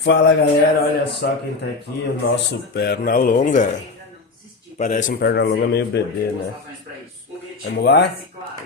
Fala galera, olha só quem tá aqui, o nosso Pernalonga. Parece um Pernalonga meio bebê, né? Vamos lá?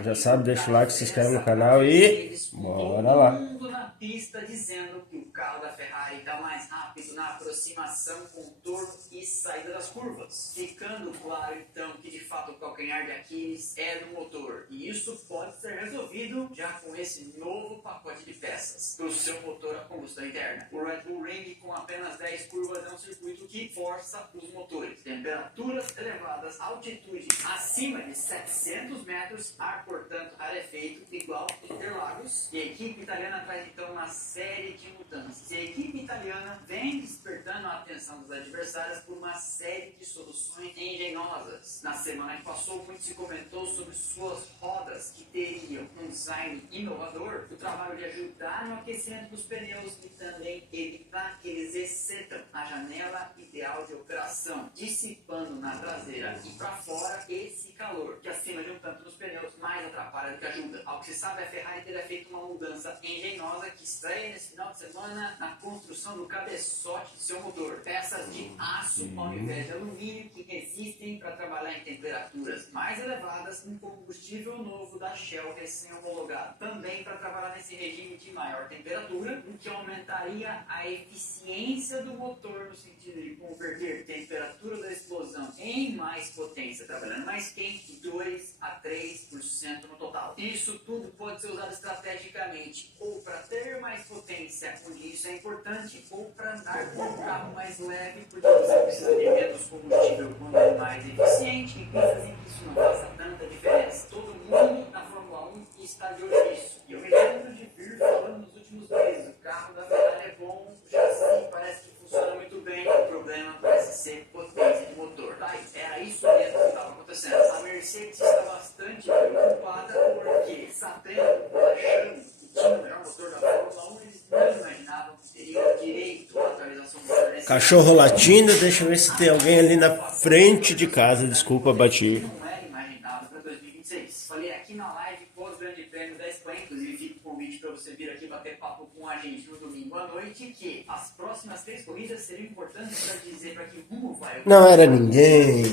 Já sabe, deixa o like, se inscreve no canal e bora lá. Na pista dizendo que o carro da Ferrari está mais rápido na aproximação, contorno e saída das curvas, ficando claro então que de fato o calcanhar de Aquiles é do motor, e isso pode ser resolvido já com esse novo pacote de peças para o seu motor a combustão interna. O Red Bull Ring, com apenas 10 curvas, é um circuito que força os motores. Temperaturas elevadas, altitude acima de 700 metros, ar portanto rarefeito igual Interlagos, e a equipe italiana traz então uma série de mudanças. E a equipe italiana vem despertando a atenção dos adversários por uma série de soluções engenhosas. Na semana que passou, muito se comentou sobre suas rodas, que teriam um design inovador, o trabalho de ajudar no aquecimento dos pneus e também evitar que eles excedam a janela ideal de operação, dissipando na traseira e para fora esse calor, que acima de um tanto nos pneus mais atrapalha do que ajuda. Ao que se sabe, a Ferrari teria feito uma mudança engenhosa que estreia nesse final de semana na construção do cabeçote de seu motor. Peças de aço ao invés de alumínio que resistem para trabalhar em temperaturas mais elevadas, com combustível novo da Shell recém-homologado. Também para trabalhar nesse regime de maior temperatura, o que aumentaria a eficiência do motor no sentido de converter temperatura da explosão em mais potência, trabalhando mais quente, de 2 a 3% no total. Isso tudo pode ser usado estrategicamente ou para ter mais potência, onde isso é importante, ou para andar com um carro mais leve, porque você precisa de menos combustível quando é mais eficiente, e pistas em que isso não faça tanta diferença. Todo mundo na Fórmula 1 está de olho nisso. E eu me lembro de vir falando nos últimos meses, o carro da Ferrari é bom, o chassi parece que funciona muito bem, o problema parece ser potência de motor. Tá, era isso mesmo que estava acontecendo. A Mercedes está bastante preocupada porque, sabendo, achando que tinha o melhor motor da Fórmula 1, eles não imaginavam que teriam direito à atualização do motor nesse Cachorro latindo, deixa eu ver se tem alguém ali na frente de casa, desculpa, bati. não era imaginado para 2026. Falei aqui na live pós-Grande Prêmio da Espanha, inclusive fica o convite para você vir aqui bater papo com a gente no domingo à noite, que as próximas 3 corridas seriam importantes para dizer para que rumo vai o Não era ninguém.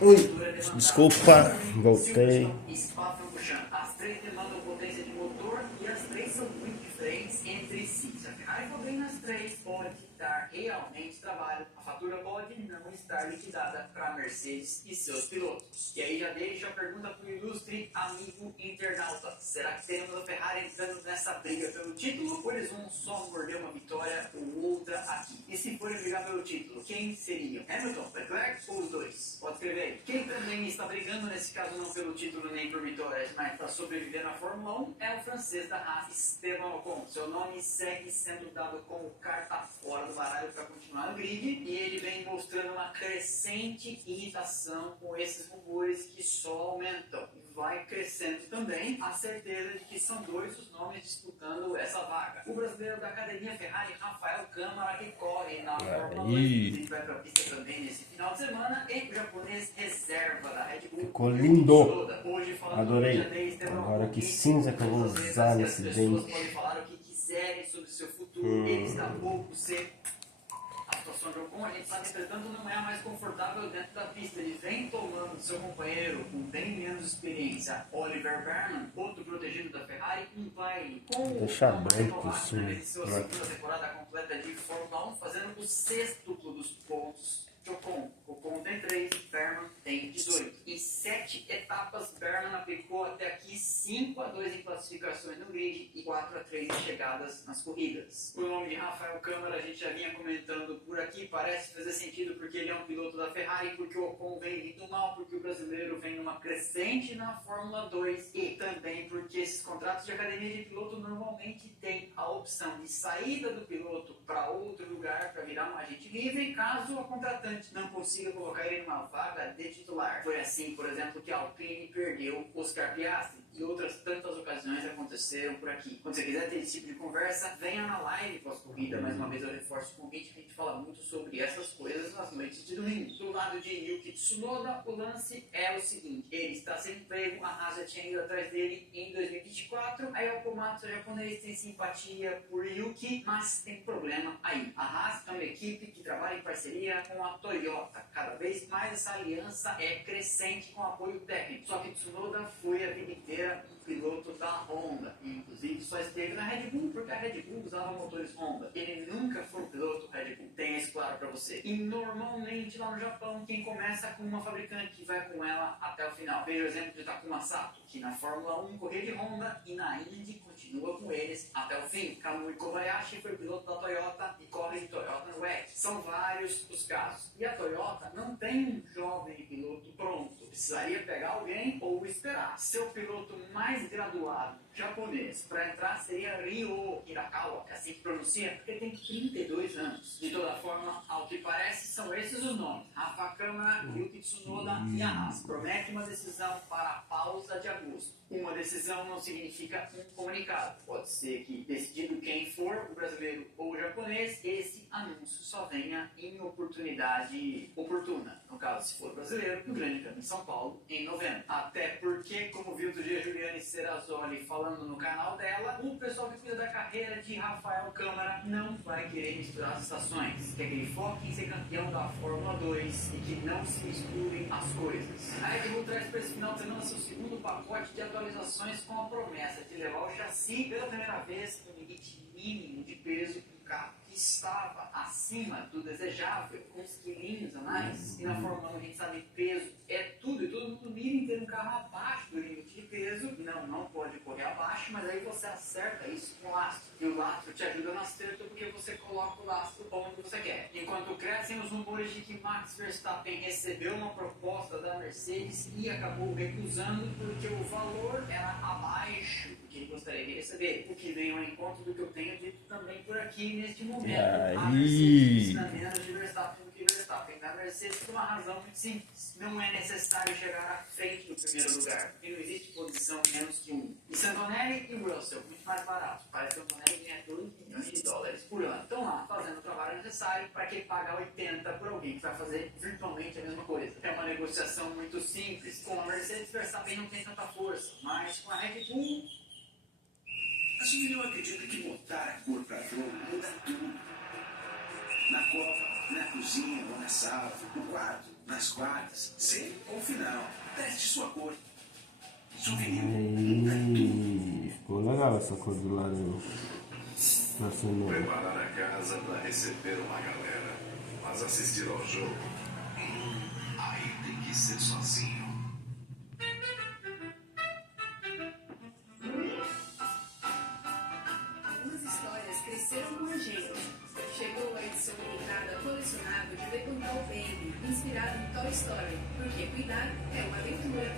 Ui, desculpa, voltei. As 3 demandam potência de motor e as 3 são muito diferentes entre si. Se a Ferrari for bem nas 3, pode dar realmente trabalho. A fatura pode não estar liquidada para a Mercedes e seus pilotos. E aí já deixo a pergunta para o ilustre amigo internauta. Será que teremos a Ferrari entrando nessa briga pelo título, ou eles vão só morder uma vitória ou outra aqui? E se forem brigar pelo título, quem seriam? Hamilton, Leclerc ou os dois? Pode escrever aí. Quem também está brigando, nesse caso não pelo título nem por vitórias, mas para sobreviver na Fórmula 1, é o francês da Haas, Esteban Ocon. Seu nome segue sendo dado como carta fora do baralho para continuar no grid, e ele vem mostrando uma crescente irritação com esses rumores que só aumentam. E vai crescendo também a certeza de que são 2 os nomes disputando essa vaga. O brasileiro da academia Ferrari, Rafael Câmara, que corre na Fórmula 2, ele vai para a pista também nesse final de semana, e o japonês reserva da Red Bull. Ficou lindo. Hoje, Adorei. Agora que cinza que eu vou usar nesse as pessoas dente. podem falar o que quiserem sobre o seu futuro, ele está pouco seco. A situação de Ocon, a gente sabe, entretanto, não é a mais confortável dentro da pista. Ele vem tomando seu companheiro com bem menos experiência, Oliver Berman, outro protegido da Ferrari, um baile com Deixa uma branco renovada isso, na vez de sua né? segunda temporada completa de Fórmula 1, fazendo o 6º dos pontos de Ocon. Ocon tem 3, Berman tem 18. Em 7 etapas, Berman aplicou até aqui 5-2 em classificações no grid e 4-3 em chegadas nas corridas. O nome de Rafael Câmara a gente já vinha comentando por aqui, parece fazer sentido porque ele é um piloto da Ferrari, porque o Ocon vem vindo mal, porque o brasileiro vem numa crescente na Fórmula 2 e também porque esses contratos de academia de piloto normalmente têm a opção de saída do piloto para outro lugar, para virar um agente livre, caso a contratante não consiga colocar ele numa vaga de titular. Foi assim, por exemplo, que a Alpine perdeu Oscar Piastri, e outras tantas ocasiões aconteceram por aqui. Quando você quiser ter esse tipo de conversa, venha na live pós-corrida. Mais uma vez eu reforço o convite, que a gente fala muito sobre essas coisas nas noites de domingo. Do lado de Yuki Tsunoda, o lance é o seguinte: ele está sem emprego, a Haas já tinha ido atrás dele em 2024, aí o Komatsu japonês tem simpatia por Yuki, mas tem problema aí. aí. A Haas é uma equipe que trabalha em parceria com a Toyota. Cada vez mais essa aliança é crescente com apoio técnico. Só que Tsunoda foi a vida inteira um piloto da Honda. E, inclusive, só esteve na Red Bull porque a Red Bull usava motores Honda. Ele nunca foi um piloto Red Bull. Tenha isso claro pra você. E, normalmente, lá no Japão, quem começa com uma fabricante vai com ela até o final. Veja o exemplo de Takuma Sato, que na Fórmula 1 corria de Honda e na Indy continua com eles até o fim. Kamui Kobayashi foi piloto da Toyota e corre de Toyota no WEC. São vários os casos. E a Toyota não tem um jovem piloto pronto. Precisaria pegar alguém ou esperar. Seu piloto mais graduado japonês para entrar seria Ryo Hirakawa, é assim que pronuncia, porque tem 32 anos. De toda forma, ao que parece, são esses os nomes: Rafa Câmara, Yuki Tsunoda e a Haas. Promete uma decisão para a pausa de agosto. Uma decisão não significa um comunicado. Pode ser que, decidido quem for, o brasileiro ou o japonês, esse anúncio só venha em oportunidade oportuna. No caso, se for brasileiro, no Grande Prêmio de São Paulo, em novembro. Até porque, como viu outro dia Juliane Serrazoli falando no canal dela, o pessoal que cuida da carreira de Rafael Câmara não vai querer misturar as estações. Quer que ele foque em ser campeão da Fórmula 2 e que não se misturem as coisas. A Red Bull traz para esse final de semana seu segundo pacote de atualizações com a promessa de levar o chassi pela primeira vez no limite mínimo de peso do carro, que estava acima do desejável, com uns quilinhos a mais. E na Fórmula 1 a gente sabe que peso é tudo, e todo mundo mira em ter um carro abaixo do limite de peso. Não pode correr abaixo, mas aí você acerta isso com o lastro. E o lastro te ajuda no acerto porque você coloca o lastro onde você quer. Enquanto crescem os rumores de que Max Verstappen recebeu uma proposta da Mercedes e acabou recusando porque o valor era abaixo do que ele gostaria de receber. O que vem ao encontro do que eu tenho dito também por aqui neste momento. A Mercedes precisa menos de Verstappen do que Verstappen. A Mercedes, por uma razão muito simples: não é necessário chegar à frente do primeiro lugar. E não existe posição menos que um. E Santonelli e Russell, muito mais baratos. Parece que o Santonelli ganha 2 milhões de dólares por ano. Estão lá fazendo o trabalho necessário para que pagar 80 por alguém que vai fazer virtualmente a mesma coisa. É uma negociação muito simples. Com a Mercedes, Verstappen não tem tanta força, mas com a Red Bull... A sua opinião acredita que botar a cor pra fogo muda tudo? Na copa, na cozinha ou na sala, no quarto, nas quadras, sempre ou final. Teste sua cor. Souvenir muda tudo. Ficou legal essa cor do laranja. Na cenoura. Preparar a casa para receber uma galera, mas assistir ao jogo, aí tem que ser sozinho. Algumas histórias cresceram com a gente. Chegou a edição limitada colecionável de The Quantal Baby, inspirado em Toy Story, porque cuidar é uma aventura.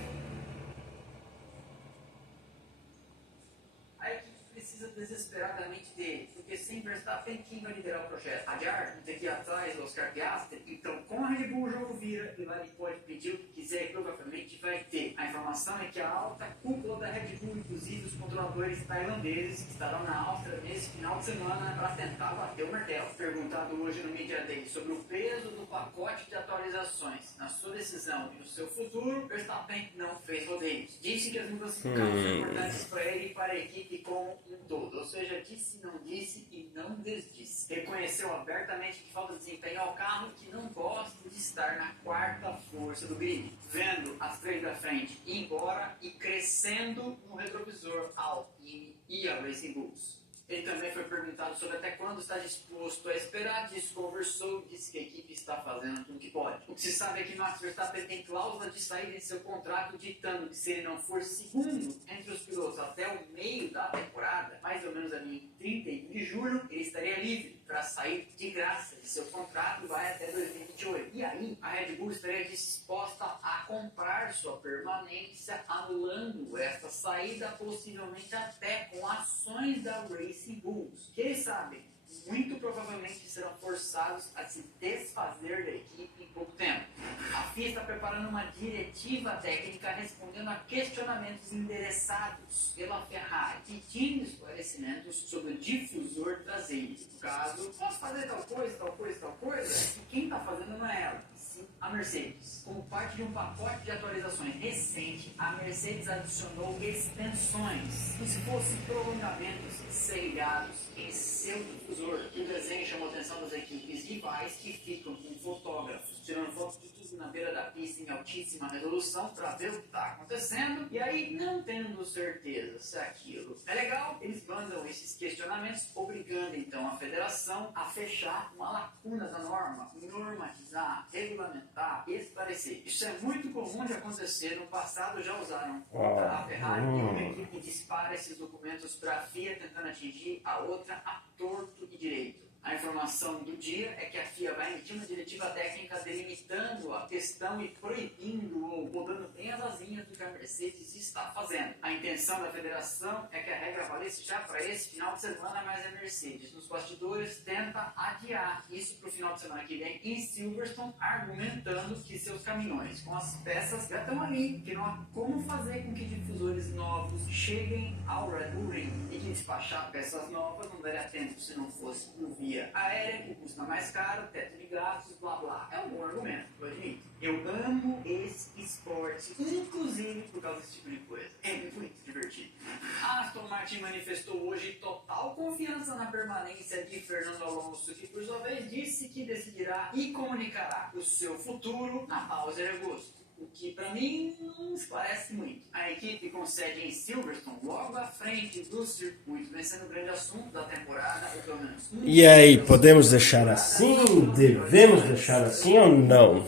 A equipe precisa desesperadamente dele, porque sem Verstappen, quem vai liderar o projeto? A Jar, não tem que ir atrás do Oscar Piastri. Então, com a Red Bull, o jogo vira e lá ele pode pedir o que quiser e provavelmente vai ter. A informação é que a alta cúpula da Red Bull, inclusive os controladores tailandeses que estarão na Áustria nesse final de semana para tentar bater o martelo. Perguntado hoje no Media Day sobre o peso do pacote de atualizações na sua decisão e no seu futuro, Verstappen não fez rodeios. Disse que as mudanças do carro são importantes para ele e para a equipe como um todo. Ou seja, disse, não disse e não desdisse. Reconheceu abertamente que falta desempenho ao carro e que não gosta de estar na quarta força do grid. Vendo as três da frente ir embora e crescendo no retrovisor a Alpine e a Racing Bulls. Ele também foi perguntado sobre até quando está disposto a esperar, conversou e disse que a equipe está fazendo tudo o que pode. O que se sabe é que Max Verstappen tem cláusula de saída em seu contrato ditando que se ele não for segundo entre os pilotos até o meio da temporada, mais ou menos ali em 31 de julho, ele estaria livre para sair de graça de seu contrato, vai até 2028. E aí, a Red Bull estaria disposta a comprar sua permanência, anulando esta saída, possivelmente até com ações da Racing Bulls, que eles sabem, muito provavelmente serão forçados a se desfazer da equipe em pouco tempo. A FIA está preparando uma diretiva técnica respondendo a questionamentos endereçados pela Ferrari, pedindo esclarecimentos sobre o difusor traseiro. No caso, posso fazer tal coisa, tal coisa, tal coisa? E quem está fazendo não é ela, sim a Mercedes. Como parte de um pacote de atualizações recente, a Mercedes adicionou extensões, como se fossem prolongamentos seriados em seu difusor. O desenho chamou a atenção das equipes rivais que ficam com fotógrafos tirando fotos de tudo na beira da pista em altíssima resolução para ver o que está acontecendo e aí, não tendo certeza se aquilo é legal, eles mandam esses questionamentos, obrigando então a federação a fechar uma lacuna da norma, normatizar, regulamentar, esclarecer. Isso é muito comum de acontecer. No passado já usaram contra a Ferrari e uma equipe dispara esses documentos para a FIA tentando atingir a outra a torto e direito. A informação do dia é que a FIA vai emitir uma diretiva técnica delimitando a questão e proibindo ou podando bem as asinhas do que a Mercedes está fazendo. A intenção da federação é que a regra valesse já para esse final de semana, mas a Mercedes, nos bastidores, tenta adiar isso para o final de semana que vem em Silverstone, argumentando que seus caminhões com as peças já estão ali, que não há como fazer com que difusores novos cheguem ao Red Bull Ring e que despachar peças novas não daria tempo se não fosse por via aérea, que custa mais caro, teto de gastos, blá blá. É um bom argumento, eu admito. Eu amo esse esporte, inclusive por causa desse tipo de coisa. É muito divertido. A Aston Martin manifestou hoje total confiança na permanência de Fernando Alonso, que por sua vez disse que decidirá e comunicará o seu futuro na pausa de agosto. O que pra mim não esclarece muito. A equipe com sede em Silverstone, logo à frente do circuito, vem sendo o grande assunto da temporada, ou pelo menos. E aí, podemos deixar assim? Devemos deixar assim ou não?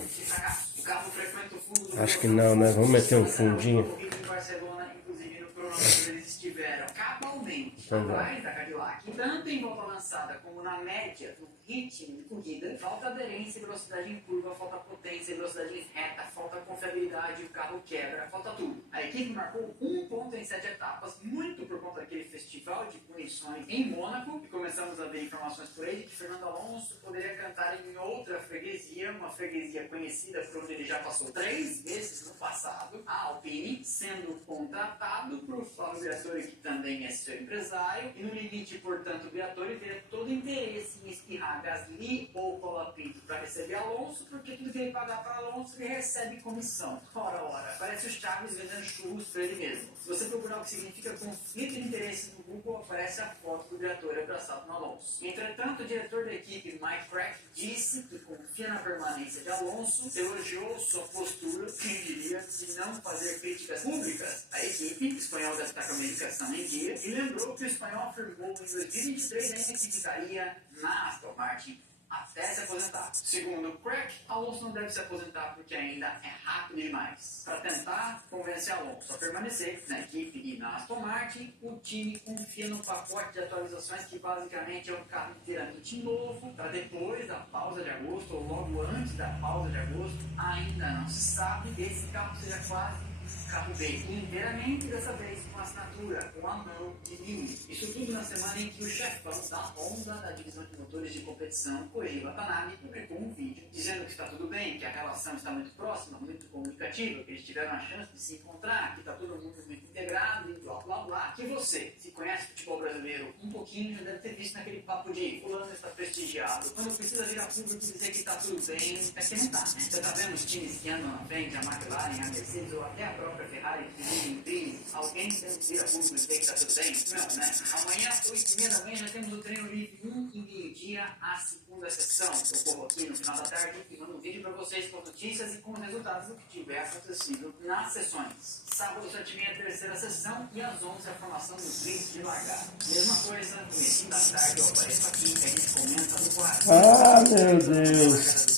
Acho que não, né? Vamos meter um fundinho. Em Barcelona, inclusive no cronômetro, eles estiveram cabalmente atrás da Cadillac, tanto em volta lançada como na média do ritmo de corrida. Falta aderência e velocidade em curva, falta potência e velocidade em reta, falta confiabilidade, o carro quebra, falta tudo. A equipe marcou 1 ponto em 7 etapas, muito por conta daquele festival de punições em Mônaco, e começamos a ver informações por aí de que Fernando Alonso poderia cantar em outra freguesia, uma freguesia conhecida por onde ele já passou 3 vezes no passado, a Alpine, sendo contratado por Fábio Briatore, que também é seu empresário, e no limite, portanto, o Briatore teria todo interesse em espirrar Gasly ou Colapinto para receber Alonso, porque tudo que ele pagar para Alonso ele recebe comissão. Ora, parece o Chaves vendendo churros para ele mesmo. Se você procurar o que significa conflito de interesse no Google, aparece a foto do Briatore abraçado no Alonso. Entretanto, o diretor da equipe, Mike Crack, disse que confia na permanência de Alonso, elogiou sua postura, quem diria, de não fazer críticas públicas à equipe. O espanhol destaca a comunicação em dia e lembrou que o espanhol afirmou em 2023 ainda que ficaria na Aston Martin até se aposentar. Segundo Crack, Alonso não deve se aposentar porque ainda é rápido demais. Para tentar convencer Alonso a permanecer na equipe e na Aston Martin, o time confia no pacote de atualizações que basicamente é um carro inteiramente novo para depois da pausa de agosto ou logo antes da pausa de agosto. Ainda não se sabe que esse carro seja quase carro B, inteiramente dessa vez com assinatura, com a mão de Lewis. Isso tudo na semana em que o chefão da Honda, da divisão de motores de competição, Koji Watanabe, publicou um vídeo dizendo que está tudo bem, que a relação está muito próxima, muito comunicativa, que eles tiveram a chance de se encontrar, que está todo mundo muito integrado e blá blá blá. Que você, se conhece o futebol brasileiro um pouquinho, já deve ter visto naquele papo de fulano está prestigiado. Quando precisa vir a público dizer que está tudo bem, é que não está, né? Você está vendo os times que andam na frente, a McLaren, a Mercedes ou até a própria Ferrari que vive em crise, alguém tem que vir a público dizer que está tudo bem? Não, né? Amanhã, 8h30 da manhã, já temos o treino livre 1 e meio-dia, a segunda sessão. Eu corro aqui no final da tarde e mando um vídeo para vocês com notícias e com os resultados do que tiver acontecido nas sessões. Sábado, 7h30, a terceira sessão e às 11h a formação do sprint de largada. Mesma coisa, no comecinho da tarde eu apareço aqui, que a gente comenta no quadro. Ah, meu Deus!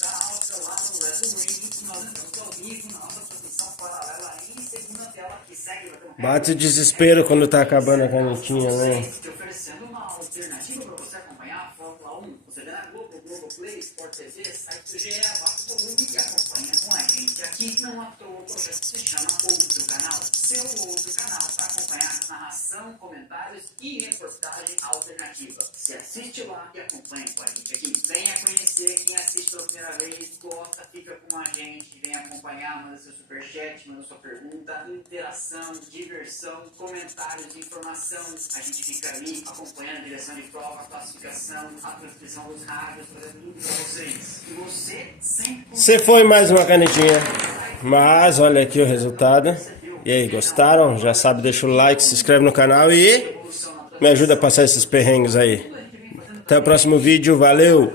Da Áustria, lá no Red Bull Ring, nós entramos ao vivo na nossa transmissão paralela em segunda tela, que segue o Bate desespero quando tá acabando a canetinha, né? oferecendo uma alternativa para você acompanhar a Fórmula 1. Você vê na Globo, Globoplay, Sport TV, site do GE, baixa o volume e acompanha com a gente. Aqui não à toa o projeto se chama Outro Canal. Seu outro canal para acompanhar narração, comentários e reportagem alternativa. Se assiste lá e acompanha com a gente aqui. Venha conhecer quem assiste pela primeira vez, gosta, fica com a gente, vem acompanhar, manda seu superchat, manda sua pergunta, interação, diversão, comentários, informação. A gente fica ali acompanhando a direção de prova, a classificação, a transcrição dos rádios, fazendo tudo para vocês. E você sempre... Você foi mais uma canetinha, mas olha aqui o resultado. E aí, gostaram? Já sabe, deixa o like, se inscreve no canal e me ajuda a passar esses perrengues aí. Até o próximo vídeo, valeu!